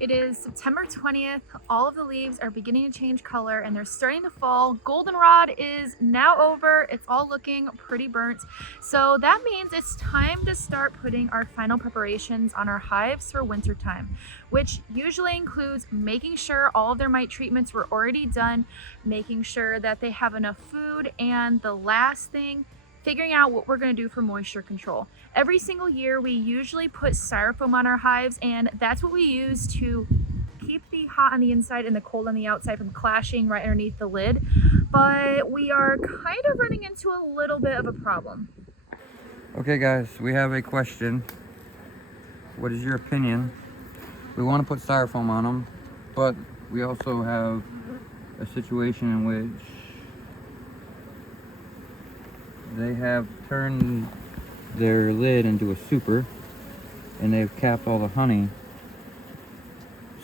It is September 20th. All of the leaves are beginning to change color and they're starting to fall. Goldenrod is now over. It's all looking pretty burnt. So that means it's time to start putting our final preparations on our hives for winter time, which usually includes making sure all of their mite treatments were already done, making sure that they have enough food, and the last thing, figuring out what we're going to do for moisture control. Every single year we usually put styrofoam on our hives, and that's what we use to keep the hot on the inside and the cold on the outside from clashing right underneath the lid. But we are kind of running into a little bit of a problem. Okay guys, we have a question. What is your opinion? We want to put styrofoam on them, but we also have a situation in which they have turned their lid into a super and they've capped all the honey.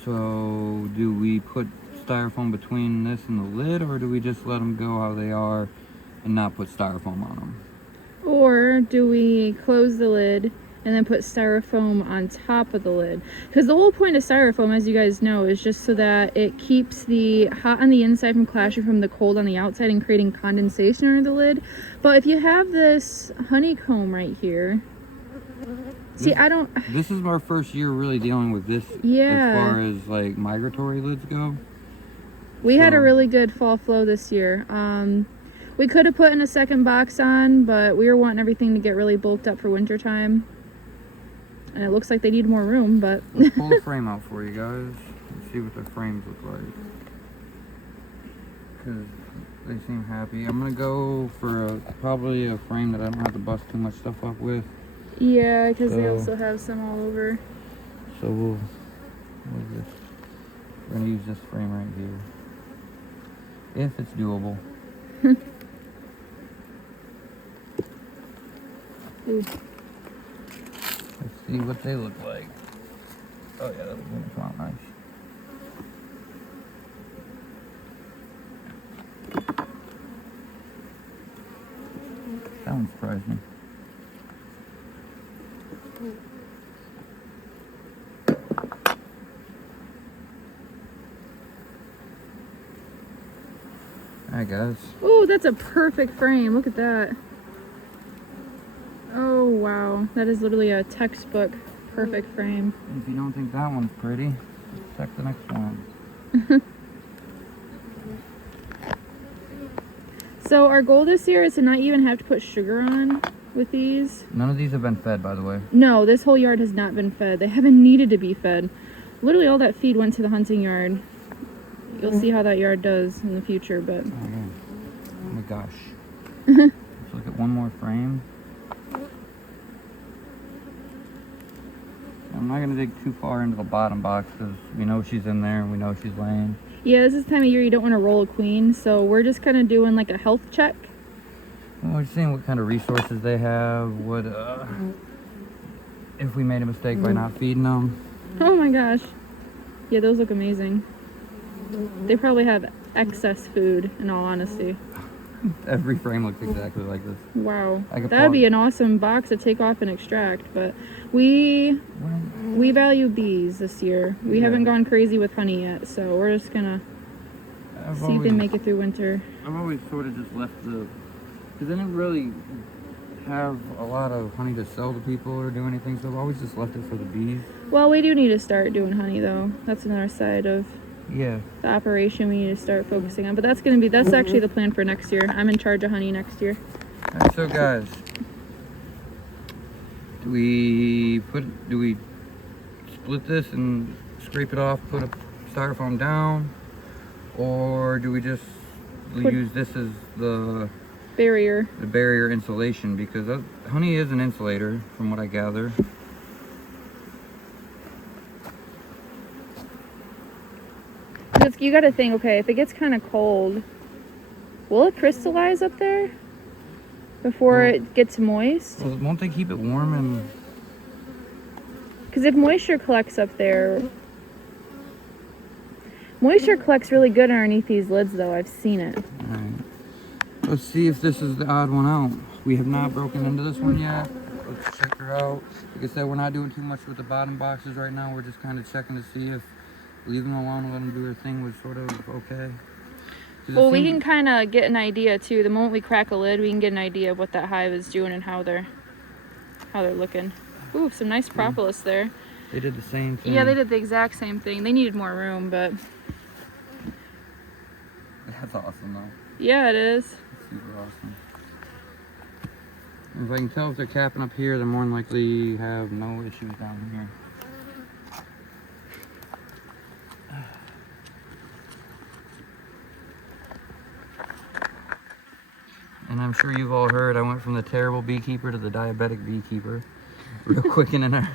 So do we put styrofoam between this and the lid, or do we just let them go how they are and not put styrofoam on them? Or do we close the lid and then put styrofoam on top of the lid? Because the whole point of styrofoam, as you guys know, is just so that it keeps the hot on the inside from clashing from the cold on the outside and creating condensation under the lid. But if you have this honeycomb right here, see, This is our first year really dealing with this. Yeah. As far as like migratory lids go. We had a really good fall flow this year. We could have put in a second box on, but we were wanting everything to get really bulked up for winter time. And it looks like they need more room, but... Let's pull the frame out for you guys and see what their frames look like. Because they seem happy. I'm going to go for probably a frame that I don't have to bust too much stuff up with. Yeah, because they also have some all over. So we're going to use this frame right here. If it's doable. Ooh. Let's see what they look like. Oh yeah, that would come out nice. That one surprised me. Alright guys. Oh, that's a perfect frame. Look at that. Oh wow, that is literally a textbook perfect frame. If you don't think that one's pretty, check the next one. So our goal this year is to not even have to put sugar on with these. None of these have been fed, by the way. No, this whole yard has not been fed. They haven't needed to be fed. Literally all that feed went to the hunting yard. You'll see how that yard does in the future, but... Oh my gosh. Let's look at one more frame. I'm not going to dig too far into the bottom box because we know she's in there and we know she's laying. Yeah, this is the time of year you don't want to roll a queen, so we're just kind of doing like a health check. Well, we're seeing what kind of resources they have, what, if we made a mistake by not feeding them. Oh my gosh. Yeah, those look amazing. They probably have excess food, in all honesty. Every frame looks exactly like this. Wow. That'd be an awesome box to take off and extract, but we value bees this year. We haven't gone crazy with honey yet, so we're just gonna see if they make it through winter. I've always sort of just left because they didn't really have a lot of honey to sell to people or do anything, so I've always just left it for the bees. Well, we do need to start doing honey though. That's another side of the operation we need to start focusing on. But that's actually the plan for next year. I'm in charge of honey next year. Alright, so guys, do we split this and scrape it off, put a styrofoam down, or do we just use this as the barrier insulation? Because honey is an insulator from what I gather. You got to think, okay, if it gets kind of cold, will it crystallize up there before it gets moist? Well, won't they keep it warm? And because if moisture collects up there, moisture collects really good underneath these lids though. I've seen it. All right. Let's see if this is the odd one out. We have not broken into this one yet. Let's check her out. Like I said, we're not doing too much with the bottom boxes right now. We're just kind of checking to see if leave them alone and let them do their thing was sort of okay? 'Cause it Well, we seemed- can kind of get an idea too. The moment we crack a lid, we can get an idea of what that hive is doing and how they're looking. Ooh, some nice propolis there. They did the same thing. Yeah, they did the exact same thing. They needed more room, but That's awesome though. yeah, it is. That's super awesome. If I can tell if they're capping up here, they're more than likely have no issues down here. And I'm sure you've all heard I went from the terrible beekeeper to the diabetic beekeeper real quick in an hour.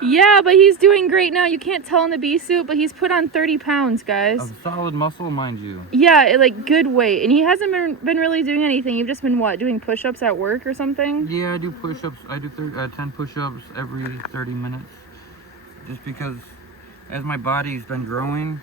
Yeah, but he's doing great now. You can't tell in the bee suit, but he's put on 30 pounds, guys. Of solid muscle, mind you. Yeah, like good weight. And he hasn't been really doing anything. You've just been, what, doing push-ups at work or something? Yeah, I do push-ups. I do 10 push-ups every 30 minutes. Just because as my body's been growing,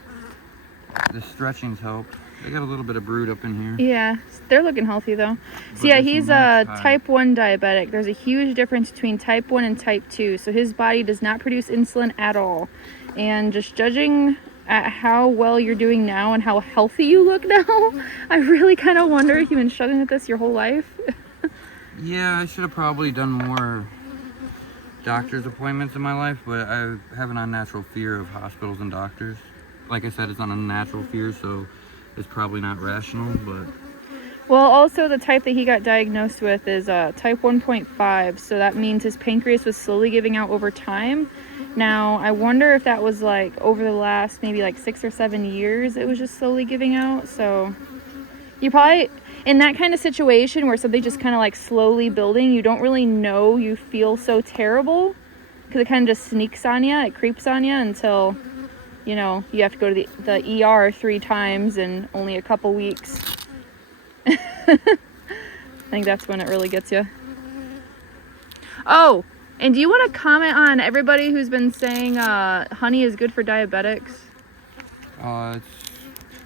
the stretching's helped. I got a little bit of brood up in here. Yeah, they're looking healthy though. So But yeah, there's he's some a nice type 1 diabetic. There's a huge difference between type 1 and type 2. So his body does not produce insulin at all. And just judging at how well you're doing now and how healthy you look now, I really kind of wonder if you've been struggling with this your whole life. Yeah, I should have probably done more doctor's appointments in my life, but I have an unnatural fear of hospitals and doctors. Like I said, it's an unnatural fear, so it's probably not rational, but... Well, also the type that he got diagnosed with is type 1.5, so that means his pancreas was slowly giving out over time. Now, I wonder if that was like over the last maybe like 6 or 7 years it was just slowly giving out. So you probably, in that kind of situation where something just kind of like slowly building, you don't really know you feel so terrible because it kind of just sneaks on you, it creeps on you until, you know, you have to go to the ER 3 times in only a couple weeks. I think that's when it really gets you. Oh, and do you want to comment on everybody who's been saying honey is good for diabetics? It's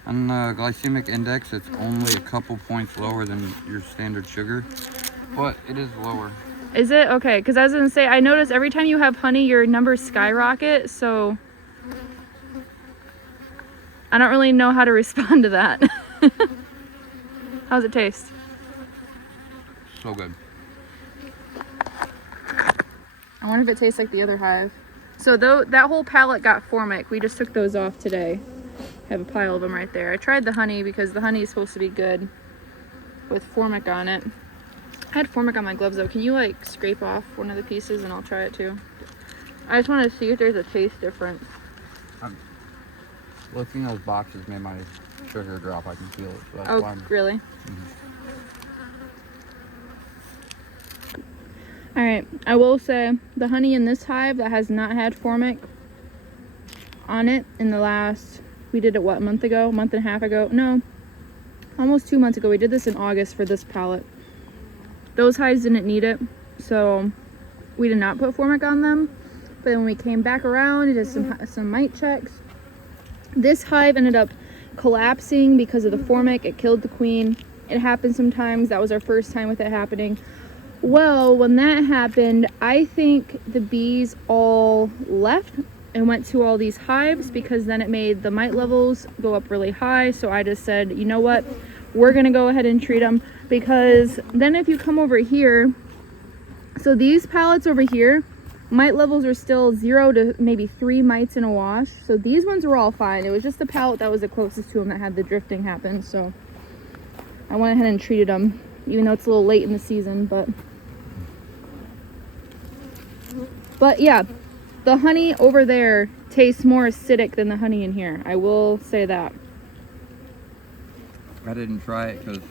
on the glycemic index, it's only a couple points lower than your standard sugar, but it is lower. Is it? Okay, because I was going to say, I notice every time you have honey, your numbers skyrocket, so I don't really know how to respond to that. How's it taste? So good. I wonder if it tastes like the other hive. So though that whole pallet got formic, we just took those off today. Have a pile of them right there. I tried the honey because the honey is supposed to be good with formic on it. I had formic on my gloves though. Can you like scrape off one of the pieces and I'll try it too? I just want to see if there's a taste difference. Looking at those boxes made my sugar drop. I can feel it. So that's Oh, why I'm... really? All right, I will say the honey in this hive that has not had formic on it in the last, we did it what, a month ago, month and a half ago? No, almost 2 months ago. We did this in August for this pallet. Those hives didn't need it, so we did not put formic on them. But when we came back around, we did some mite checks. This hive ended up collapsing because of the formic. It killed the queen. It happens sometimes. That was our first time with it happening. Well, when that happened, I think the bees all left and went to all these hives because then it made the mite levels go up really high. So I just said, you know what? We're going to go ahead and treat them, because then if you come over here, so these pallets over here, mite levels are still 0 to maybe 3 mites in a wash. So these ones were all fine. It was just the pallet that was the closest to them that had the drifting happen. So I went ahead and treated them, even though it's a little late in the season, but yeah, the honey over there tastes more acidic than the honey in here. I will say that. I didn't try it because...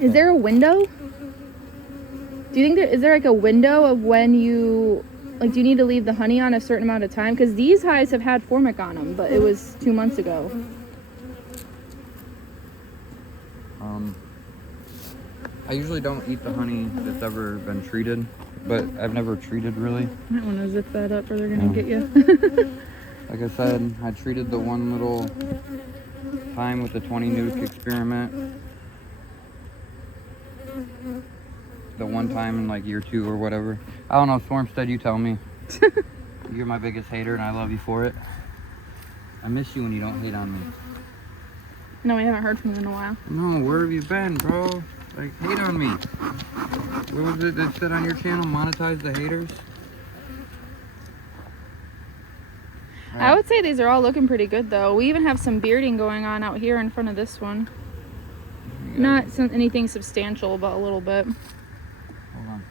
Is there a window? Do you think is there like a window of when you, like, do you need to leave the honey on a certain amount of time? Because these hives have had formic on them, but it was 2 months ago. I usually don't eat the honey that's ever been treated, but I've never treated really. I might want to zip that up or they're going to get you. Like I said, I treated the one little time with the 20 nuke experiment. The one time in like year 2 or whatever. I don't know, Stormstead, you tell me. You're my biggest hater and I love you for it. I miss you when you don't hate on me. No, we haven't heard from you in a while. No, where have you been, bro? Like, hate on me. What was it that said on your channel? Monetize the haters? I would say these are all looking pretty good though. We even have some bearding going on out here in front of this one. Not anything substantial, but a little bit. Hold on.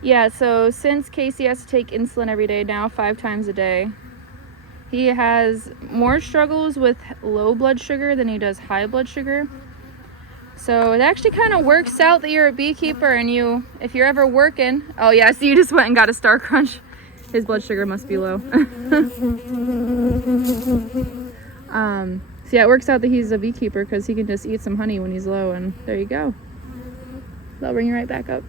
Yeah, so since Casey has to take insulin every day now, 5 times a day, he has more struggles with low blood sugar than he does high blood sugar. So it actually kind of works out that you're a beekeeper and you, if you're ever working, oh yeah, so you just went and got a Star Crunch. His blood sugar must be low. So yeah, it works out that he's a beekeeper because he can just eat some honey when he's low, and there you go. That'll bring you right back up.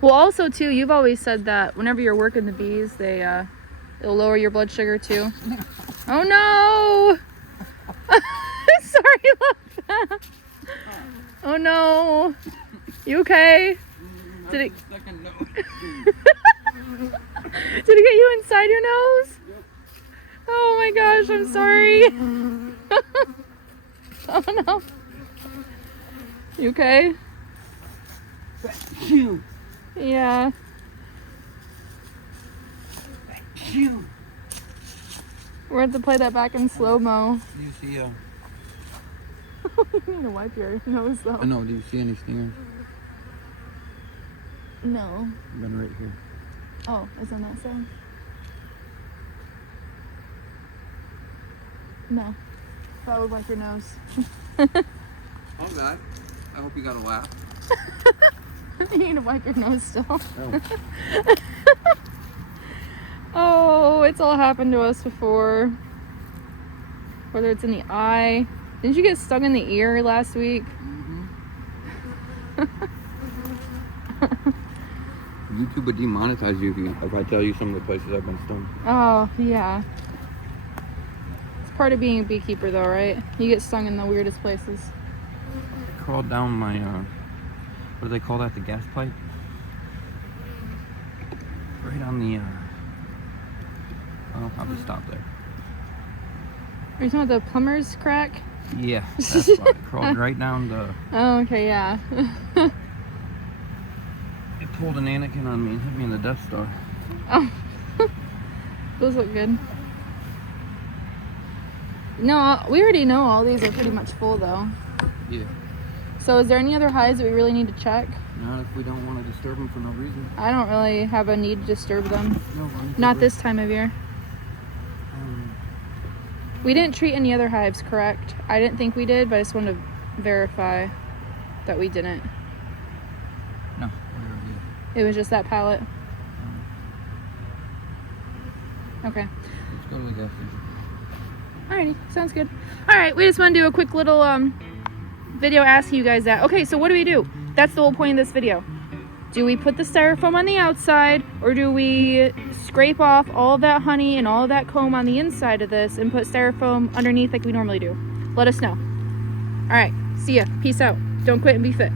Well, also too, you've always said that whenever you're working the bees, it'll lower your blood sugar too. Oh no! Sorry, love. Oh no! You okay? Did it? Did it get you inside your nose? Yep. Oh my gosh, I'm sorry. Oh no. You okay? Yeah. We're going to have to play that back in slow-mo. Do you see, You need to wipe your nose though. no, do you see any stingers? No. Been right here. Oh, is on that side? No. That would wipe your nose. Oh God. I hope you got a laugh. You need to wipe your nose still. Oh. Oh, it's all happened to us before. Whether it's in the eye. Didn't you get stung in the ear last week? YouTube would demonetize you if I tell you some of the places I've been stung. Oh, yeah. It's part of being a beekeeper though, right? You get stung in the weirdest places. Crawled down my, what do they call that? The gas pipe? Right on the, I'll probably stop there. Are you talking about the plumber's crack? Yeah, that's why. It crawled right down the... Oh, okay, yeah. It pulled an Anakin on me and hit me in the Death Star. Oh. Those look good. No, we already know all these are pretty much full though. Yeah. So is there any other hives that we really need to check? Not if we don't want to disturb them for no reason. I don't really have a need to disturb them. No, Not this time of year. We didn't treat any other hives, correct? I didn't think we did, but I just wanted to verify that we didn't. No, we already did. It was just that pallet. Okay. Let's go to the gas station. Alrighty, sounds good. Alright, we just want to do a quick little video asking you guys that. Okay, so what do we do? That's the whole point of this video. Do we put the styrofoam on the outside, or do we scrape off all of that honey and all of that comb on the inside of this and put styrofoam underneath like we normally do? Let us know. Alright, see ya. Peace out. Don't quit and be fit.